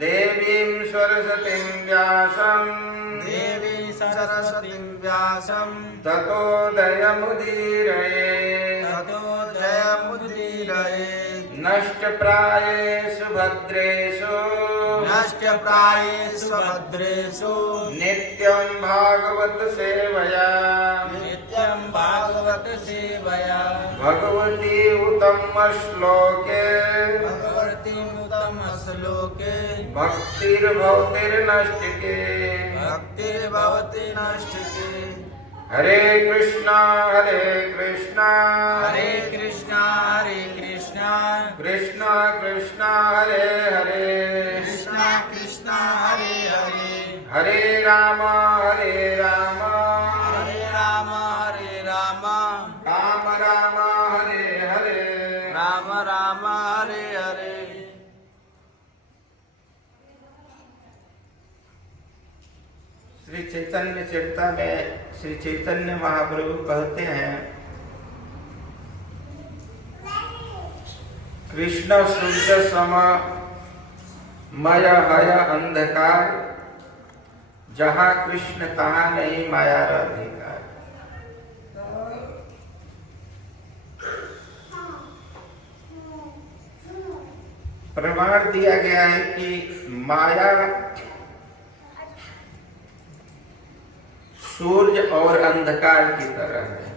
देवीं सरस्वतीं व्यासं ततोदयमुदीरये नष्टप्रायेषु भद्रेषु नित्यं भागवत सेवया भगवती उत्तमश्लोके भक्तिर्भवतिर्नष्टिके हरे कृष्णा कृष्णा कृष्णा हरे हरे हरे राम राम राम हरे हरे राम हरे हरे। श्री चैतन्य चरिता में श्री चैतन्य महाप्रभु कहते हैं, कृष्ण सूर्य सम मय हय अंधकार, जहाँ कृष्ण तहाँ नहीं माया अधिकार। प्रमाण दिया गया है कि माया सूर्य और अंधकार की तरह है।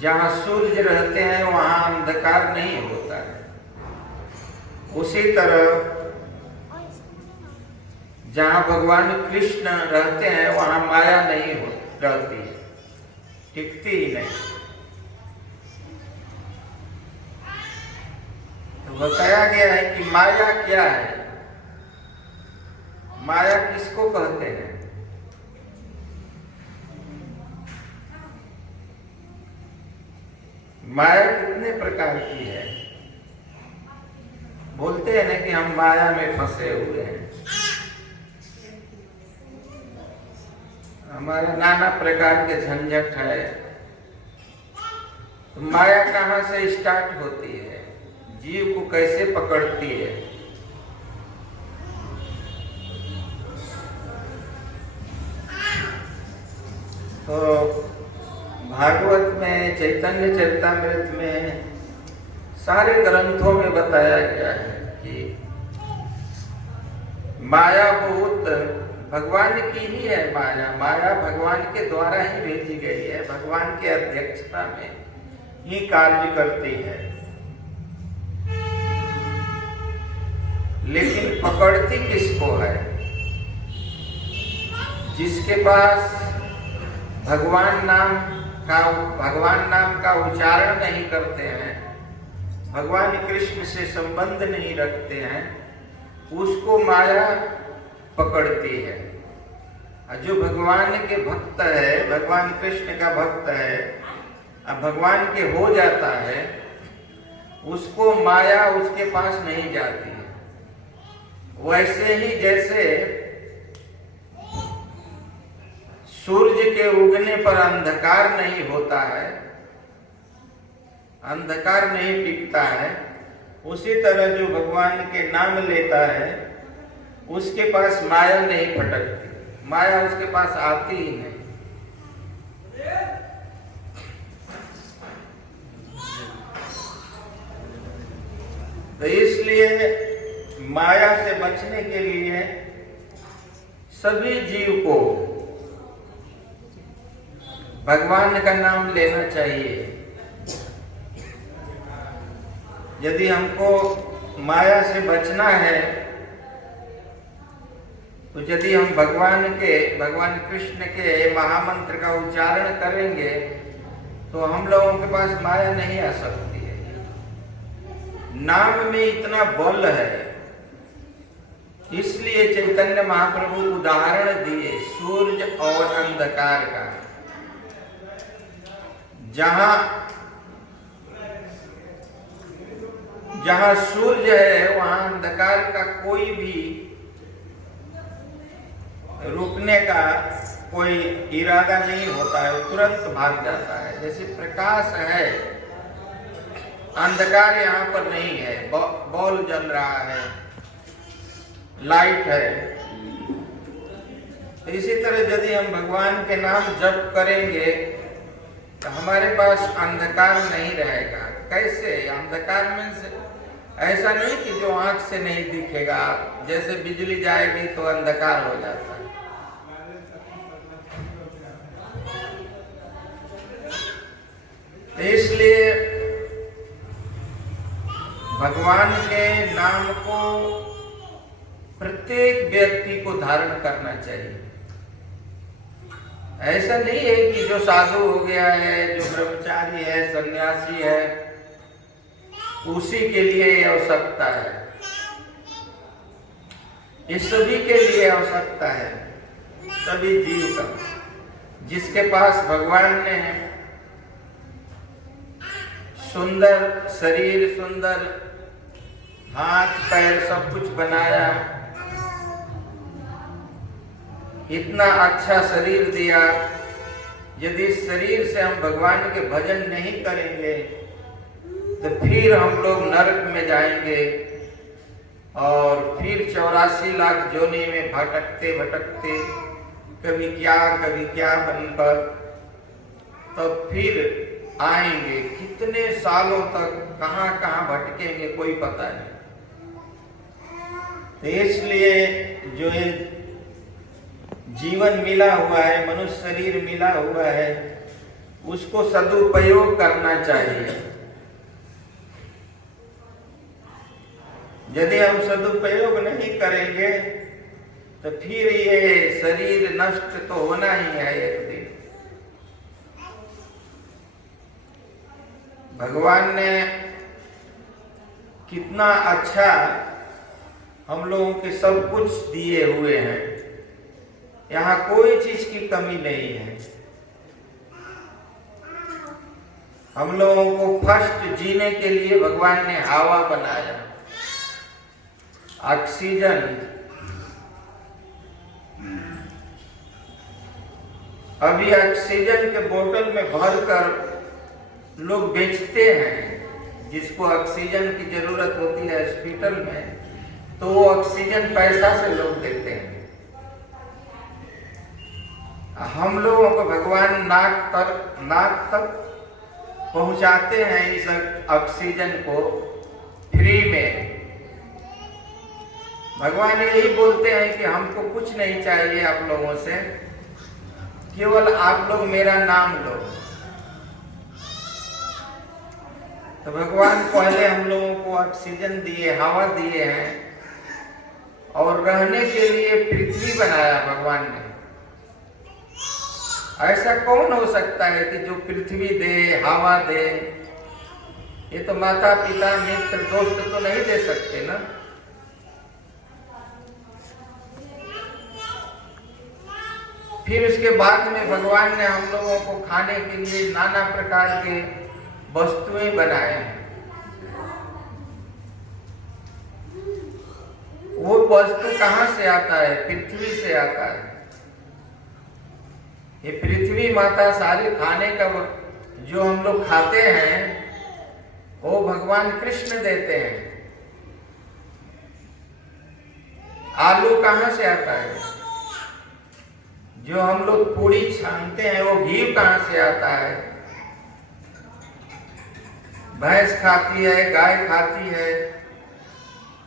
जहाँ सूर्य रहते हैं वहाँ अंधकार नहीं होता है। उसी तरह जहाँ भगवान कृष्ण रहते हैं वहाँ माया नहीं रहती है, टिकती ही नहीं। तो बताया गया है कि माया क्या है, माया किसको कहते हैं। माया कितने प्रकार की है। बोलते हैं ना कि हम माया में फंसे हुए हैं। हमारा नाना प्रकार के झंझट है। तो माया कहाँ से स्टार्ट होती है, जीव को कैसे पकड़ती है। तो भागवत में, चैतन्य चरितामृत में, सारे ग्रंथों में बताया गया है कि माया बहुत भगवान की ही है। माया भगवान के द्वारा ही भेजी गई है, भगवान के अध्यक्षता में ही कार्य करती है। लेकिन पकड़ती किसको है? जिसके पास भगवान नाम का उच्चारण नहीं करते हैं, भगवान कृष्ण से संबंध नहीं रखते हैं, उसको माया पकड़ती है। और जो भगवान के भक्त है, भगवान कृष्ण का भक्त है, अब भगवान के हो जाता है, उसको माया उसके पास नहीं जाती है। वैसे ही जैसे सूर्य के उगने पर अंधकार नहीं होता है, अंधकार नहीं टिकता है, उसी तरह जो भगवान के नाम लेता है उसके पास माया नहीं फटकती, माया उसके पास आती ही नहीं। तो इसलिए माया से बचने के लिए सभी जीव को भगवान का नाम लेना चाहिए। यदि हमको माया से बचना है तो यदि हम भगवान कृष्ण के महामंत्र का उच्चारण करेंगे तो हम लोगों के पास माया नहीं आ सकती है। नाम में इतना बल है, इसलिए चैतन्य महाप्रभु उदाहरण दिए सूर्य और अंधकार का। जहां सूर्य है वहां अंधकार का कोई भी रुकने का कोई इरादा नहीं होता है, तुरंत भाग जाता है। जैसे प्रकाश है, अंधकार यहाँ पर नहीं है, बॉल जल रहा है, लाइट है। तो इसी तरह यदि हम भगवान के नाम जप करेंगे तो हमारे पास अंधकार नहीं रहेगा। कैसे अंधकार में से ऐसा नहीं कि जो आंख से नहीं दिखेगा, जैसे बिजली जाएगी तो अंधकार हो जाता है। तो इसलिए भगवान के नाम को प्रत्येक व्यक्ति को धारण करना चाहिए। ऐसा नहीं है कि जो साधु हो गया है, जो ब्रह्मचारी है, सन्यासी है, उसी के लिए ये आवश्यकता है। ये सभी के लिए आवश्यकता है, सभी जीव का। जिसके पास भगवान ने सुंदर शरीर, सुंदर हाथ पैर सब कुछ बनाया, इतना अच्छा शरीर दिया, यदि इस शरीर से हम भगवान के भजन नहीं करेंगे तो फिर हम लोग नरक में जाएंगे और फिर 84 लाख जोनी में भटकते भटकते कभी क्या बनकर तो फिर आएंगे। कितने सालों तक कहाँ कहाँ भटकेंगे कोई पता नहीं। तो इसलिए जो ये जीवन मिला हुआ है, मनुष्य शरीर मिला हुआ है, उसको सदुपयोग करना चाहिए। यदि हम सदुपयोग नहीं करेंगे तो फिर ये शरीर नष्ट तो होना ही है एक दिन। भगवान ने कितना अच्छा हम लोगों के सब कुछ दिए हुए हैं, यहाँ कोई चीज की कमी नहीं है। हम लोगों को फर्स्ट जीने के लिए भगवान ने हवा बनाया, ऑक्सीजन। अभी ऑक्सीजन के बोतल में भरकर लोग बेचते हैं। जिसको ऑक्सीजन की जरूरत होती है हॉस्पिटल में, तो वो ऑक्सीजन पैसा से लोग देते हैं। हम लोगों को भगवान नाक तक पहुंचाते हैं इस ऑक्सीजन को फ्री में। भगवान यही बोलते हैं कि हमको कुछ नहीं चाहिए आप लोगों से, केवल आप लोग मेरा नाम लो। तो भगवान पहले हम लोगों को ऑक्सीजन दिए, हवा दिए हैं, और रहने के लिए पृथ्वी बनाया भगवान ने। ऐसा कौन हो सकता है कि जो पृथ्वी दे, हवा दे? ये तो माता पिता मित्र दोस्त तो नहीं दे सकते ना। फिर उसके बाद में भगवान ने हम लोगों को खाने के लिए नाना प्रकार के वस्तुएं बनाए हैं। वो वस्तु कहाँ से आता है? पृथ्वी से आता है। ये पृथ्वी माता सारे खाने का जो हम लोग खाते हैं वो भगवान कृष्ण देते हैं। आलू कहाँ से आता है? जो हम लोग पूरी छानते हैं वो घी कहाँ से आता है? भैंस खाती है, गाय खाती है,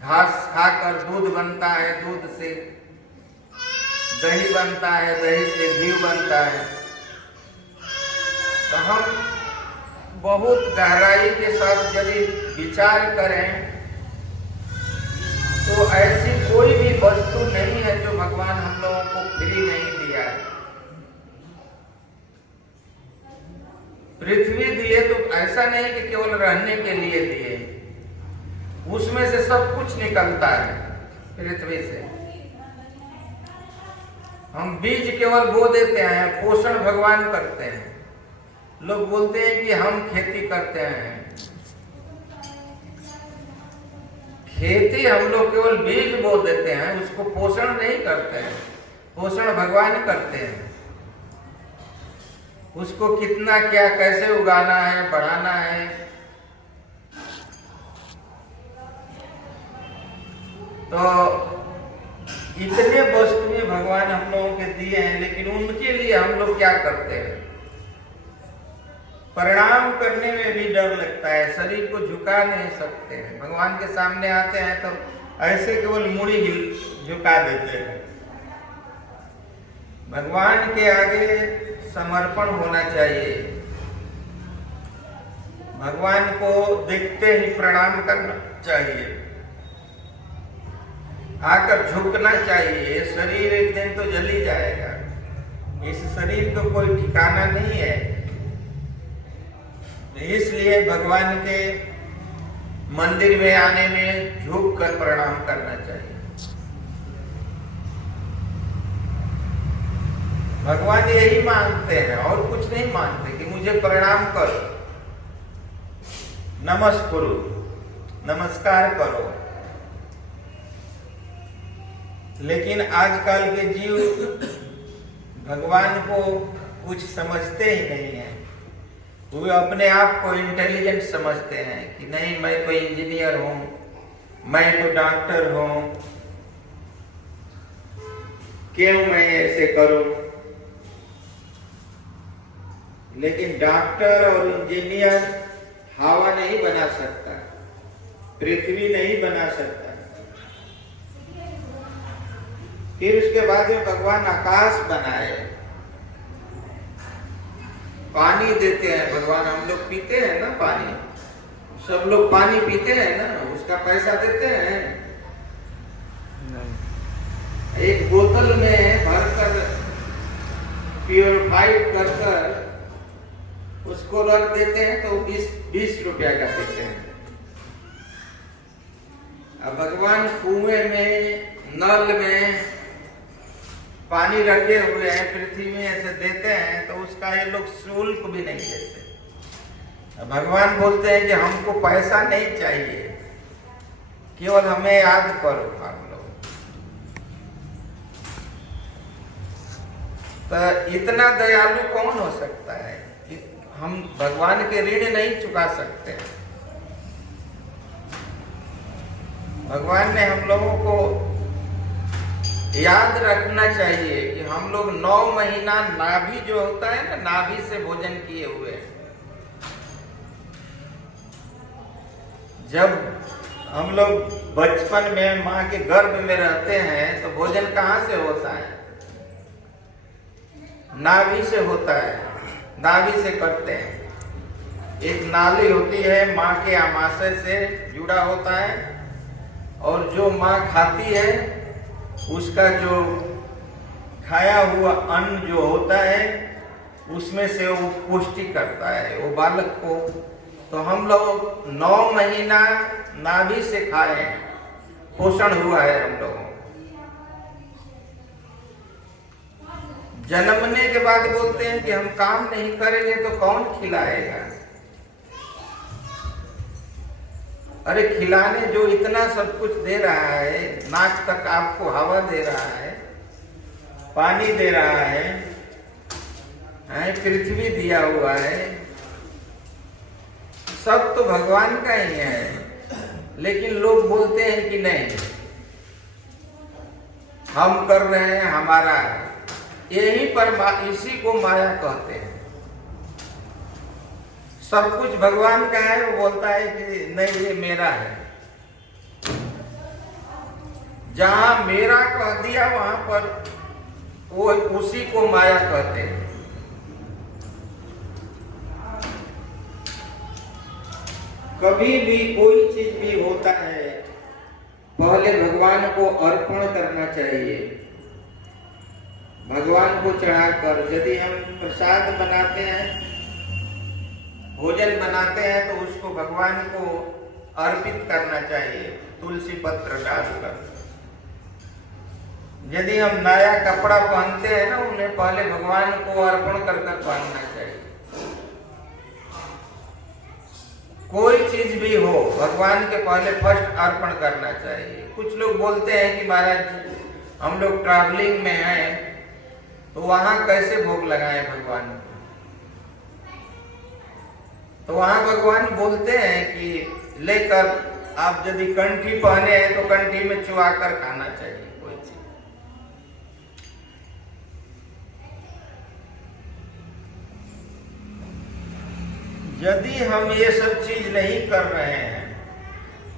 घास खाकर दूध बनता है, दूध से दही बनता है, दही से घी बनता है। तो हम बहुत गहराई के साथ यदि विचार करें तो ऐसी कोई भी वस्तु नहीं है जो भगवान हम लोगों को फ्री नहीं दिया है। पृथ्वी दिए तो ऐसा नहीं कि केवल रहने के लिए दिए, उसमें से सब कुछ निकलता है पृथ्वी से। हम बीज केवल बो देते हैं, पोषण भगवान करते हैं। लोग बोलते हैं कि हम खेती करते हैं। खेती हम लोग केवल बीज बो देते हैं, उसको पोषण नहीं करते हैं। पोषण भगवान करते हैं। उसको कितना क्या कैसे उगाना है, बढ़ाना है। तो इतने वस्तुएं भगवान हम लोगों के दिए हैं, लेकिन उनके लिए हम लोग क्या करते हैं? प्रणाम करने में भी डर लगता है, शरीर को झुका नहीं सकते हैं। भगवान के सामने आते हैं तो ऐसे केवल मुड़ी झुका देते हैं। भगवान के आगे समर्पण होना चाहिए, भगवान को देखते ही प्रणाम करना चाहिए, आकर झुकना चाहिए। शरीर एक दिन तो जल ही जाएगा, इस शरीर को कोई ठिकाना नहीं है। इसलिए भगवान के मंदिर में आने में झुक कर प्रणाम करना चाहिए। भगवान यही मांगते हैं और कुछ नहीं मांगते कि मुझे प्रणाम करो, नमस्कुरु, नमस्कार करो। लेकिन आजकल के जीव भगवान को कुछ समझते ही नहीं है। वो अपने आप को इंटेलिजेंट समझते हैं कि नहीं, मैं कोई इंजीनियर हूं, मैं तो डॉक्टर हूं, क्यों मैं ऐसे करूं? लेकिन डॉक्टर और इंजीनियर हवा नहीं बना सकता, पृथ्वी नहीं बना सकता। फिर उसके बाद में भगवान आकाश बनाए, पानी देते हैं भगवान। हम लोग पीते हैं ना पानी, सब लोग पानी पीते हैं ना, उसका पैसा देते हैं नहीं। एक बोतल में भरकर प्योरीफाइड कर कर उसको रख देते हैं तो 20 रुपया का देते हैं। अब भगवान कुएं में, नल में पानी रखे हुए हैं, पृथ्वी में ऐसे देते हैं तो उसका ये लोग शुल्क भी नहीं देते। भगवान बोलते हैं कि हमको पैसा नहीं चाहिए, केवल हमें याद करो आप लोग। तो इतना दयालु कौन हो सकता है? हम भगवान के ऋण नहीं चुका सकते। भगवान ने हम लोगों को याद रखना चाहिए कि हम लोग 9 महीना नाभि जो होता है ना, नाभि से भोजन किए हुए हैं। जब हम लोग बचपन में माँ के गर्भ में रहते हैं तो भोजन कहाँ से होता है? नाभि से होता है, नाभि से करते हैं। एक नाली होती है, माँ के आमाशय से जुड़ा होता है, और जो माँ खाती है उसका जो खाया हुआ अन्न जो होता है उसमें से वो पुष्टि करता है वो बालक को। तो हम लोग 9 महीना नाभि से खाए हैं, पोषण हुआ है हम लोगों। जन्मने के बाद बोलते हैं कि हम काम नहीं करेंगे तो कौन खिलाएगा? अरे खिलाने जो इतना सब कुछ दे रहा है, नाक तक आपको हवा दे रहा है, पानी दे रहा है, पृथ्वी दिया हुआ है, सब तो भगवान का ही है। लेकिन लोग बोलते हैं कि नहीं, हम कर रहे हैं, हमारा है। यही पर इसी को माया कहते हैं। सब कुछ भगवान का है, वो बोलता है कि नहीं ये मेरा है। जहां मेरा कह दिया वहां पर वो उसी को माया कहते हैं। कभी भी कोई चीज भी होता है पहले भगवान को अर्पण करना चाहिए। भगवान को चढ़ाकर, यदि हम प्रसाद बनाते हैं, भोजन बनाते हैं तो उसको भगवान को अर्पित करना चाहिए, तुलसी पत्र डालकर। यदि हम नया कपड़ा पहनते हैं ना, उन्हें पहले भगवान को अर्पण कर कर पहनना चाहिए। कोई चीज भी हो भगवान के पहले फर्स्ट अर्पण करना चाहिए। कुछ लोग बोलते हैं कि महाराज हम लोग ट्रैवलिंग में हैं तो वहां कैसे भोग लगाएं भगवान को? तो वहां भगवान बोलते हैं कि लेकर आप यदि कंठी पहने हैं तो कंठी में चुआ कर खाना चाहिए कोई चीज। यदि हम ये सब चीज नहीं कर रहे हैं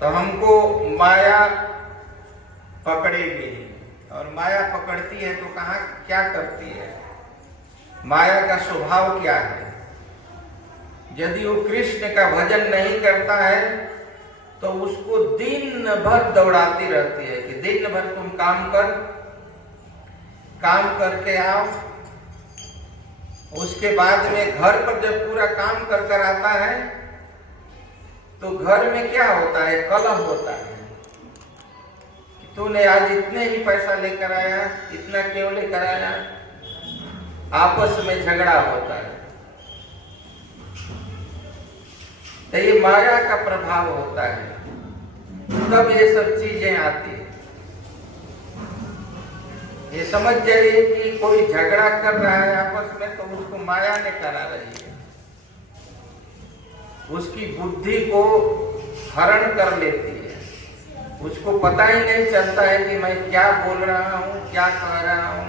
तो हमको माया पकड़ेगी, और माया पकड़ती है तो कहाँ क्या करती है, माया का स्वभाव क्या है। यदि वो कृष्ण का भजन नहीं करता है तो उसको दिन भर दौड़ाती रहती है कि दिन भर तुम काम करके आओ। उसके बाद में घर पर जब पूरा काम कर आता है तो घर में क्या होता है, कलह होता है कि तूने आज इतने ही पैसा लेकर आया, इतना क्यों लेकर आया, आपस में झगड़ा होता है। तो ये माया का प्रभाव होता है, तब ये सब चीजें आती है। ये समझ जाइए कि कोई झगड़ा कर रहा है आपस में तो उसको माया ने करा रही है, उसकी बुद्धि को हरण कर लेती है, उसको पता ही नहीं चलता है कि मैं क्या बोल रहा हूं, क्या कह रहा हूं।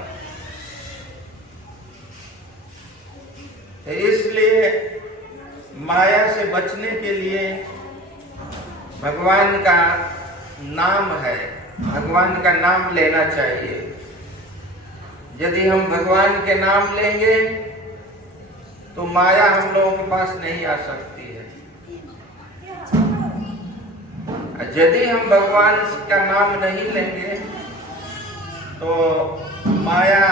तो इसलिए माया से बचने के लिए भगवान का नाम है, भगवान का नाम लेना चाहिए। यदि हम भगवान के नाम लेंगे तो माया हम लोगों के पास नहीं आ सकती है। यदि हम भगवान का नाम नहीं लेंगे तो माया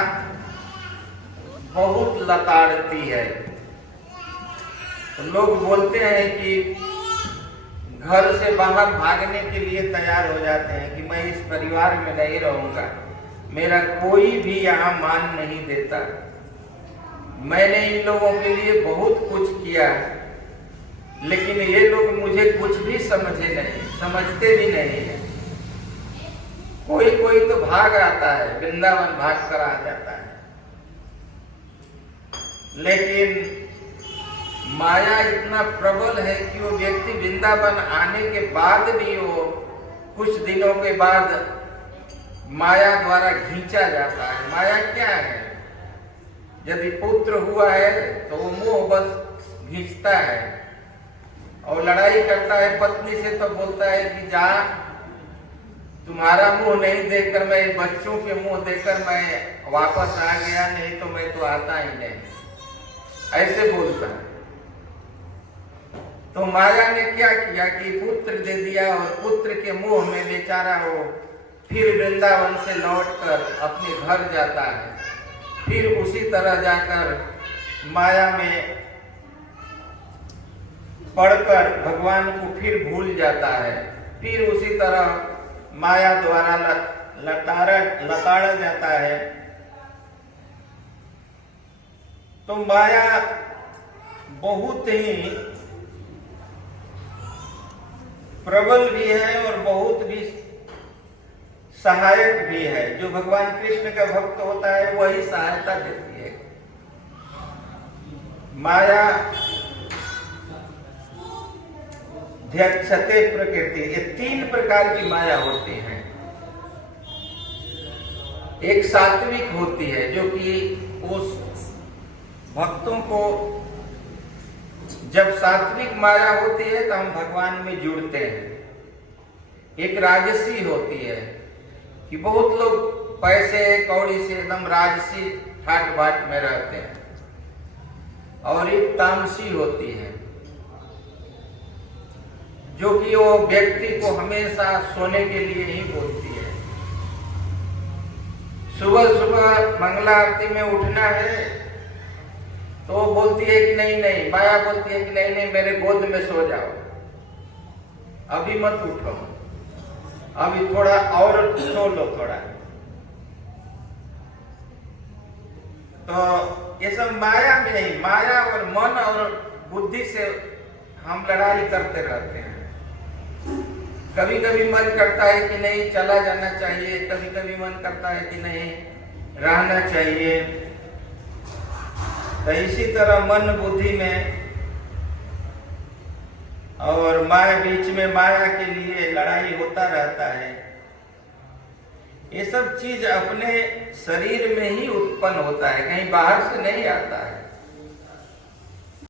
बहुत लताड़ती है। तो लोग बोलते हैं कि घर से बाहर भागने के लिए तैयार हो जाते हैं कि मैं इस परिवार में नहीं रहूंगा, मेरा कोई भी यहाँ मान नहीं देता, मैंने इन लोगों के लिए बहुत कुछ किया लेकिन ये लोग मुझे कुछ भी समझे नहीं, समझते भी नहीं है। कोई कोई तो भाग आता है, वृंदावन भाग कर आ जाता है, लेकिन माया इतना प्रबल है कि वो व्यक्ति वृंदावन आने के बाद भी वो कुछ दिनों के बाद माया द्वारा खींचा जाता है। माया क्या है, यदि पुत्र हुआ है तो वो मुंह बस खींचता है और लड़ाई करता है पत्नी से, तो बोलता है कि जा, तुम्हारा मुंह नहीं देखकर, मैं बच्चों के मुंह देखकर मैं वापस आ गया, नहीं तो मैं तो आता ही नहीं, ऐसे बोलता है। तो माया ने क्या किया कि पुत्र दे दिया और पुत्र के मुंह में बेचारा वो फिर वृंदावन से लौटकर अपने घर जाता है, फिर उसी तरह जाकर माया में पढ़कर भगवान को फिर भूल जाता है, फिर उसी तरह माया द्वारा लताड़ा जाता है। तो माया बहुत ही प्रबल भी है और बहुत भी सहायक भी है। जो भगवान कृष्ण का भक्त होता है वही सहायता देती है। माया ध्यक्षते प्रकृति, ये 3 प्रकार की माया होती है। एक सात्विक होती है जो कि उस भक्तों को, जब सात्विक माया होती है तो हम भगवान में जुड़ते हैं। एक राजसी होती है कि बहुत लोग पैसे कौड़ी से एकदम राजसी ठाट बाट में रहते हैं, और एक तामसी होती है जो कि वो व्यक्ति को हमेशा सोने के लिए ही बोलती है। सुबह सुबह मंगला आरती में उठना है तो वो बोलती है कि नहीं नहीं, माया बोलती है कि नहीं नहीं, मेरे गोद में सो जाओ, अभी मत उठो, अभी थोड़ा और सो लो थोड़ा। तो ये सब माया में ही, माया और मन और बुद्धि से हम लड़ाई करते रहते हैं। कभी कभी मन करता है कि नहीं चला जाना चाहिए, कभी कभी मन करता है कि नहीं रहना चाहिए। तो इसी तरह मन बुद्धि में और माया बीच में माया के लिए लड़ाई होता रहता है। ये सब चीज अपने शरीर में ही उत्पन्न होता है, कहीं बाहर से नहीं आता है।